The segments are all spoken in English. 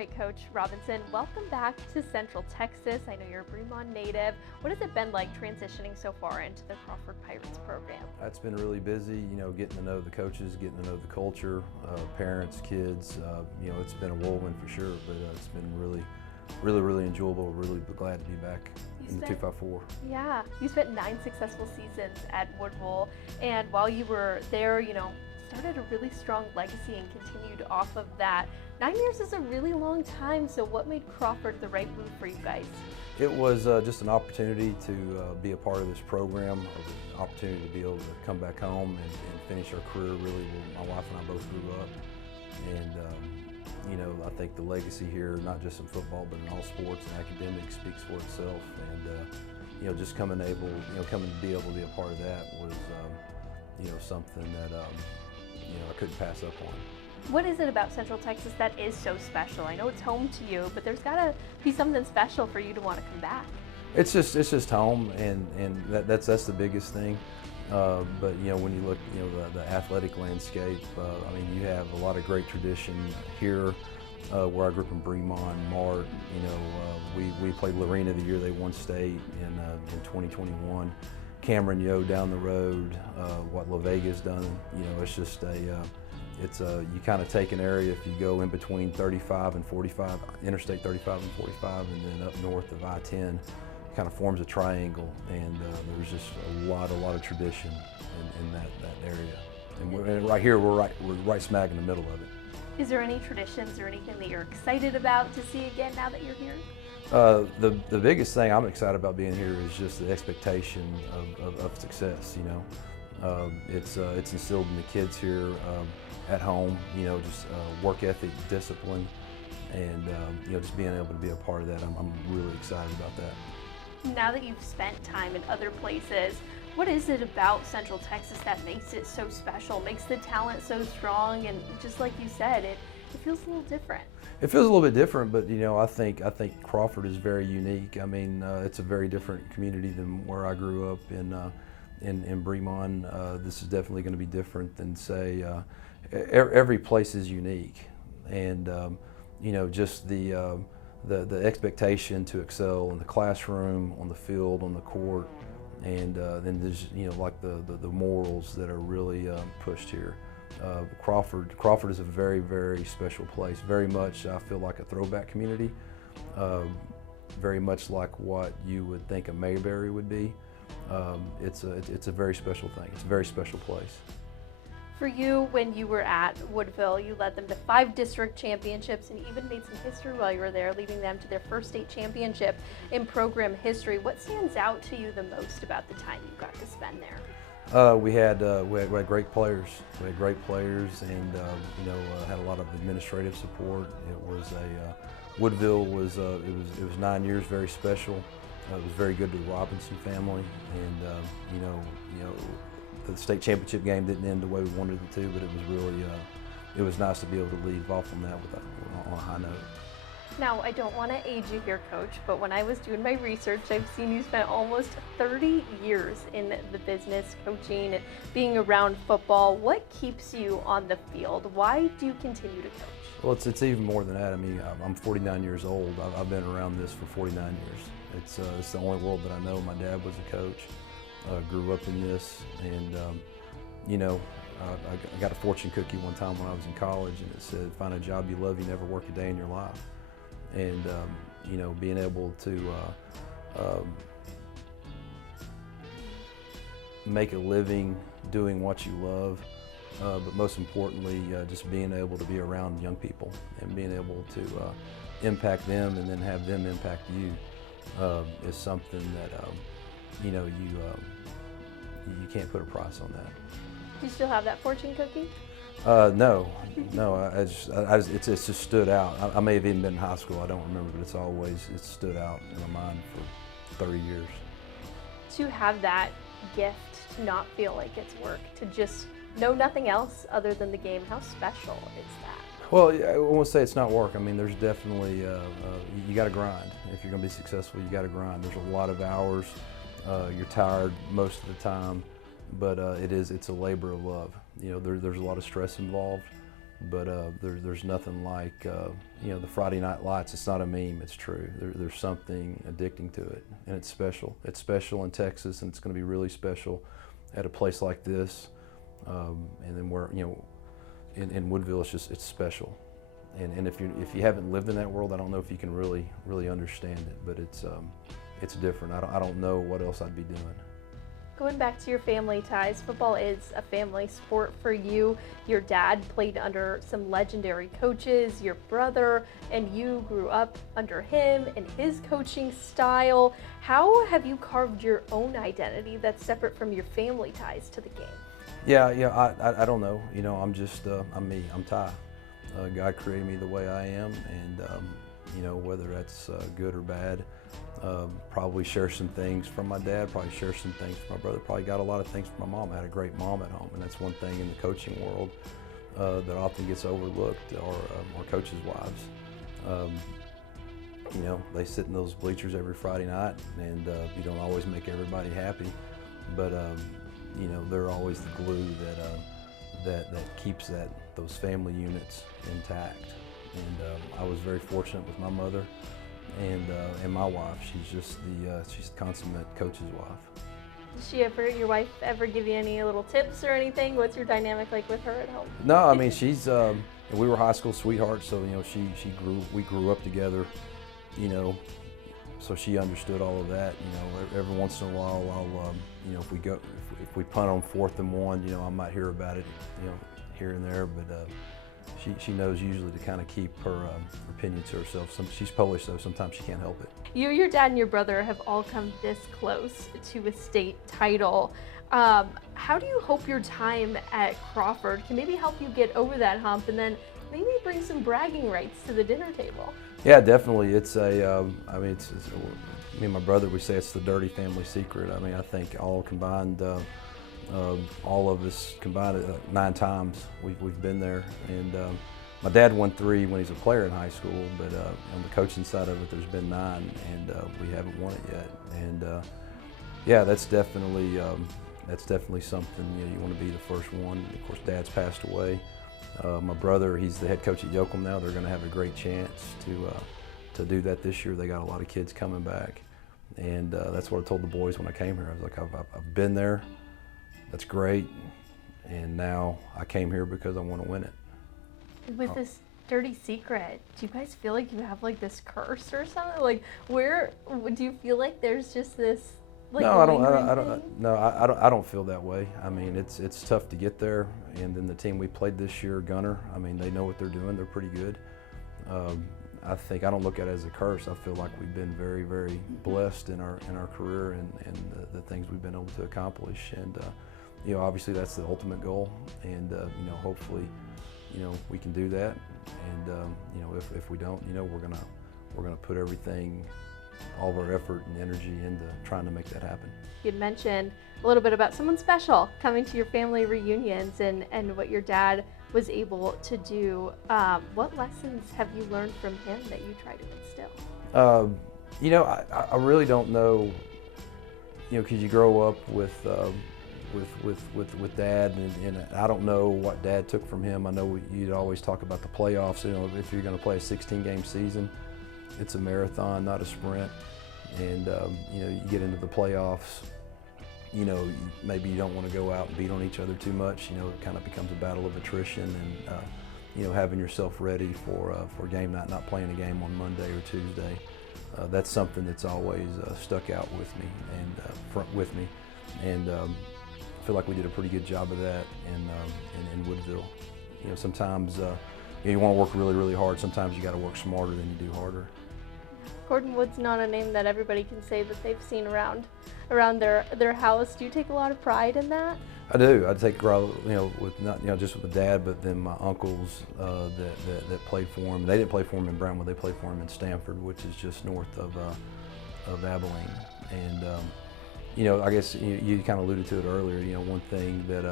right, Coach Robinson, welcome back to Central Texas. I know you're a Bremond native. What has it been like transitioning so far into the Crawford Pirates program? It's been really busy, getting to know the coaches, getting to know the culture, parents, kids. It's been a whirlwind for sure, but it's been really enjoyable. Really glad to be back in the 254. Yeah, you spent 9 successful seasons at Woodville, and while you were there, started a really strong legacy and continued off of that. 9 years is a really long time, so what made Crawford the right move for you guys? It was just an opportunity to be a part of this program, an opportunity to be able to come back home and finish our career really where my wife and I both grew up. And I think the legacy here, not just in football, but in all sports and academics, speaks for itself. And just coming to be able to be a part of that was something that I couldn't pass up on. What is it about Central Texas that is so special? I know it's home to you, but there's got to be something special for you to want to come back. It's just home, and that's the biggest thing. But when you look, the athletic landscape, you have a lot of great tradition here. Where I grew up in Bremond, Mart. We played Lorena the year they won state in 2021. Cameron Yo down the road, what La Vega's done. It's just you kind of take an area, if you go in between 35 and 45, Interstate 35 and 45, and then up north of I-10, it kind of forms a triangle, and there's just a lot of tradition in that area. And right here, we're right smack in the middle of it. Is there any traditions or anything that you're excited about to see again now that you're here? The biggest thing I'm excited about being here is just the expectation of success. It's instilled in the kids here at home. Just work ethic, discipline, and just being able to be a part of that. I'm really excited about that. Now that you've spent time in other places, what is it about Central Texas that makes it so special, makes the talent so strong, and just like you said, it feels a little different? It feels a little bit different, but I think Crawford is very unique. It's a very different community than where I grew up in Bremond. This is definitely going to be different than, say, every place is unique, and just the expectation to excel in the classroom, on the field, on the court, and then there's like the morals that are really pushed here. Crawford is a very special place. Very much, I feel like a throwback community. Very much like what you would think a Mayberry would be. It's a very special thing. It's a very special place. For you, when you were at Woodville, you led them to 5 district championships and even made some history while you were there, leading them to their first state championship in program history. What stands out to you the most about the time you got to spend there? We had great players. We had great players, and had a lot of administrative support. It was Woodville was it was 9 years, very special. It was very good to the Robinson family, and the state championship game didn't end the way we wanted it to, but it was really it was nice to be able to leave off on that on a high note. Now, I don't want to age you here, Coach, but when I was doing my research, I've seen you spent almost 30 years in the business, coaching and being around football. What keeps you on the field? Why do you continue to coach? Well, it's even more than that. I'm 49 years old. I've been around this for 49 years. It's the only world that I know. My dad was a coach. Grew up in this, and I got a fortune cookie one time when I was in college, and it said, "Find a job you love, you never work a day in your life." And being able to make a living doing what you love, but most importantly, just being able to be around young people and being able to impact them and then have them impact you is something that you can't put a price on that. Do you still have that fortune cookie? No. It's just stood out. I may have even been in high school. I don't remember, but it's stood out in my mind for 30 years. To have that gift, to not feel like it's work, to just know nothing else other than the game, how special is that? Well, I won't say it's not work. There's definitely you got to grind. If you're going to be successful, you got to grind. There's a lot of hours. You're tired most of the time, but it's a labor of love. There's a lot of stress involved, but there's nothing like the Friday Night Lights, it's not a meme, it's true. There's something addicting to it, and it's special. It's special in Texas, and it's going to be really special at a place like this. And then in Woodville, it's special. And if you haven't lived in that world, I don't know if you can really understand it. But it's different. I don't know what else I'd be doing. Going back to your family ties, football is a family sport for you. Your dad played under some legendary coaches. Your brother and you grew up under him and his coaching style. How have you carved your own identity that's separate from your family ties to the game? Yeah. I don't know. I'm just I'm me. I'm Ty. God created me the way I am, and whether that's good or bad. Probably share some things from my dad, probably share some things from my brother, probably got a lot of things from my mom. I had a great mom at home, and that's one thing in the coaching world that often gets overlooked, or coaches' wives. They sit in those bleachers every Friday night, and you don't always make everybody happy, but they're always the glue that keeps those family units intact. And I was very fortunate with my mother and my wife. She's the consummate coach's wife. Did your wife ever give you any little tips or anything? What's your dynamic like with her at home? No, I mean, she's we were high school sweethearts, so we grew up together, so she understood all of that. Every once in a while, I'll if we punt on 4th and 1, I might hear about it, here and there, but she knows usually to kind of keep her opinion to herself. She's Polish, so sometimes she can't help it. You, your dad, and your brother have all come this close to a state title. How do you hope your time at Crawford can maybe help you get over that hump and then maybe bring some bragging rights to the dinner table? Yeah, definitely. It's me and my brother, we say it's the dirty family secret. I mean, I think all combined, all of us combined 9 times we've been there. And my dad won 3 when he's a player in high school, but on the coaching side of it, there's been 9, and we haven't won it yet. And yeah, that's definitely something. You want to be the first one. Of course, Dad's passed away. My brother, he's the head coach at Yoakum now. They're going to have a great chance to do that this year. They got a lot of kids coming back, and that's what I told the boys when I came here. I was like, I've been there. That's great, and now I came here because I want to win it. With this dirty secret, do you guys feel like you have like this curse or something? Like, where do you feel like there's just this? Like, no, I don't feel that way. I mean, it's tough to get there, and then the team we played this year, Gunner, I mean, they know what they're doing. They're pretty good. I think I don't look at it as a curse. I feel like we've been very, very blessed in our career and the things we've been able to accomplish. And obviously that's the ultimate goal. And hopefully, we can do that. And if we don't, we're gonna put everything, all of our effort and energy into trying to make that happen. You'd mentioned a little bit about someone special coming to your family reunions and what your dad was able to do. What lessons have you learned from him that you try to instill? I really don't know, because you grow up with Dad, and I don't know what Dad took from him. I know you'd always talk about the playoffs. If you're going to play a 16-game season, it's a marathon, not a sprint. And you get into the playoffs, maybe you don't want to go out and beat on each other too much. It kind of becomes a battle of attrition, and having yourself ready for game night, not playing a game on Monday or Tuesday. That's something that's always stuck out with me, and I feel like we did a pretty good job of that in Woodville. Sometimes you want to work really, really hard. Sometimes you got to work smarter than you do harder. Gordon Wood's not a name that everybody can say that they've seen around their house. Do you take a lot of pride in that? I do. I take pride, with not just with my dad, but then my uncles that played for him. They didn't play for him in Brownwood. They played for him in Stanford, which is just north of Abilene. And I guess you kind of alluded to it earlier. One thing that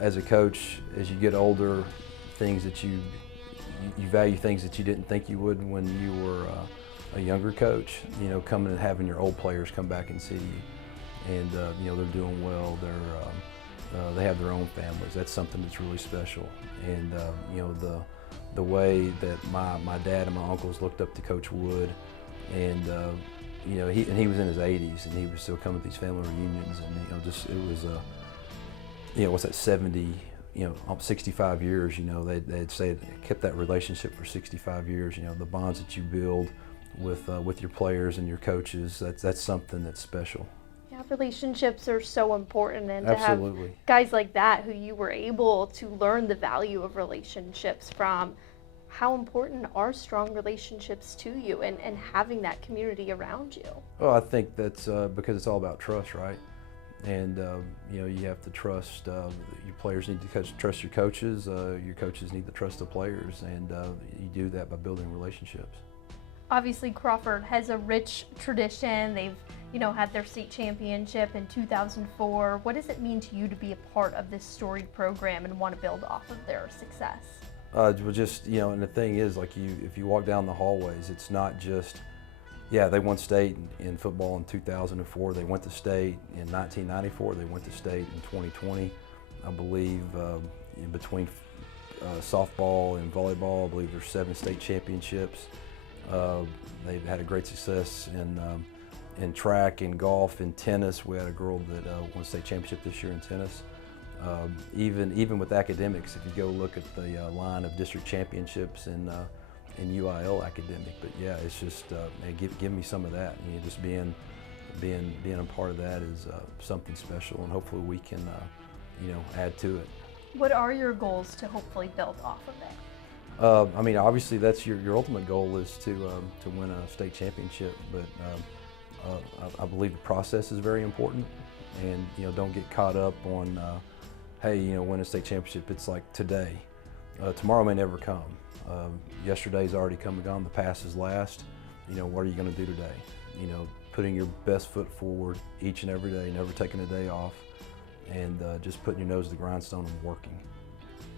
as a coach, as you get older, things that you value things that you didn't think you would when you were a younger coach. Coming and having your old players come back and see you, and they're doing well. They have their own families. That's something that's really special. And the way that my dad and my uncles looked up to Coach Wood, and you know, he was in his 80s, and he was still coming to these family reunions, and you know, just it was you know, what's that, 70, you know, 65 years, you know, they'd say it kept that relationship for 65 years. You know, the bonds that you build with your players and your coaches, that's something that's special. Yeah, relationships are so important, and Absolutely. to have guys like that who you were able to learn the value of relationships from. How important are strong relationships to you, and having that community around you? Well, I think that's because it's all about trust, right? And you know, you have to trust your players need to trust your coaches need to trust the players, and you do that by building relationships. Obviously, Crawford has a rich tradition. They've, you know, had their state championship in 2004. What does it mean to you to be a part of this storied program and want to build off of their success? Well, just, you know, and the thing is, like, if you walk down the hallways, it's not just, yeah, they won state in football in 2004. They went to state in 1994. They went to state in 2020. I believe in between softball and volleyball, I believe there's 7 state championships. They've had a great success in track, in golf, in tennis. We had a girl that won a state championship this year in tennis. Even with academics, if you go look at the line of district championships in UIL academic, but yeah, it's just give me some of that. You know, just being a part of that is something special, and hopefully we can you know, add to it. What are your goals to hopefully build off of it? I mean, obviously that's your ultimate goal is to win a state championship, but I believe the process is very important, and you know, don't get caught up on hey, you know, win a state championship. It's like today. Tomorrow may never come. Yesterday's already come and gone. The past is last. You know, what are you going to do today? You know, putting your best foot forward each and every day, never taking a day off, and just putting your nose to the grindstone and working.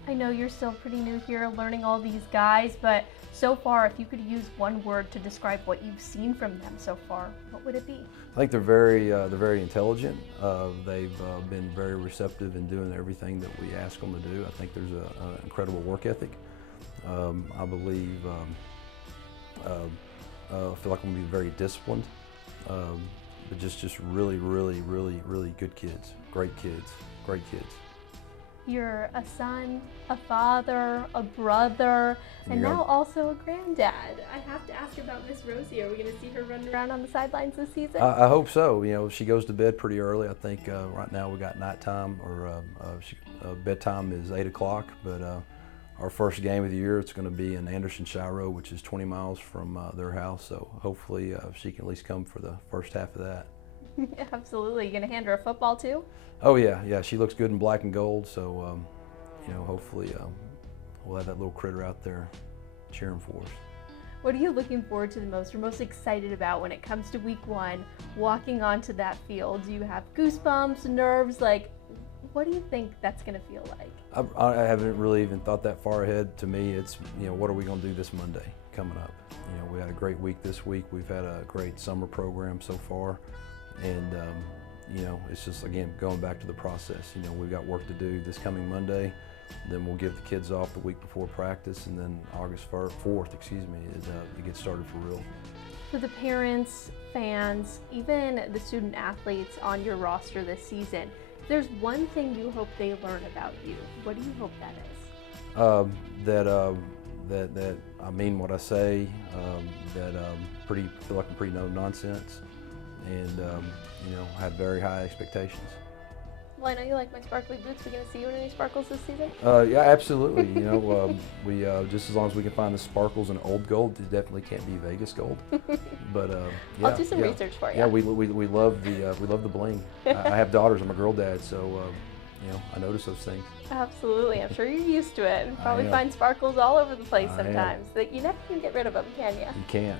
I know you're still pretty new here, learning all these guys, but so far, if you could use one word to describe what you've seen from them so far, what would it be? I think they're very intelligent. They've been very receptive in doing everything that we ask them to do. I think there's an incredible work ethic. I believe, I feel like I'm going to be very disciplined, but just really good kids, great kids. You're a son, a father, a brother, and now also a granddad. I have to ask about Miss Rosie. Are we going to see her running around on the sidelines this season? I hope so. You know, she goes to bed pretty early. I think right now we got nighttime, or bedtime is 8 o'clock, but our first game of the year, it's going to be in Anderson Shiro, which is 20 miles from their house, so hopefully she can at least come for the first half of that. Absolutely. You going to hand her a football too? Oh yeah, she looks good in black and gold, so you know, hopefully we'll have that little critter out there cheering for us. What are you looking forward to the most, or most excited about when it comes to week 1, walking onto that field? Do you have goosebumps, nerves? Like, what do you think that's going to feel like? I haven't really even thought that far ahead. To me, it's, you know, what are we going to do this Monday coming up? You know, we had a great week this week. We've had a great summer program so far, and you know, it's just, again, going back to the process. You know, we've got work to do this coming Monday, then we'll give the kids off the week before practice, and then August 4th, it gets started for real. For the parents, fans, even the student athletes on your roster this season, if there's one thing you hope they learn about you, what do you hope that is? That I mean what I say, that feel like I'm pretty no nonsense, and you know, have very high expectations. Well, I know you like my sparkly boots. Are we going to see you in any sparkles this season? Yeah, absolutely. You know, we just as long as we can find the sparkles in old gold, it definitely can't be Vegas gold. But yeah, I'll do some research for you. Yeah, we love the bling. I have daughters. I'm a girl dad, so you know, I notice those things. Absolutely. I'm sure you're used to it. You probably find sparkles all over the place sometimes. That you never can get rid of them, can you? You can't.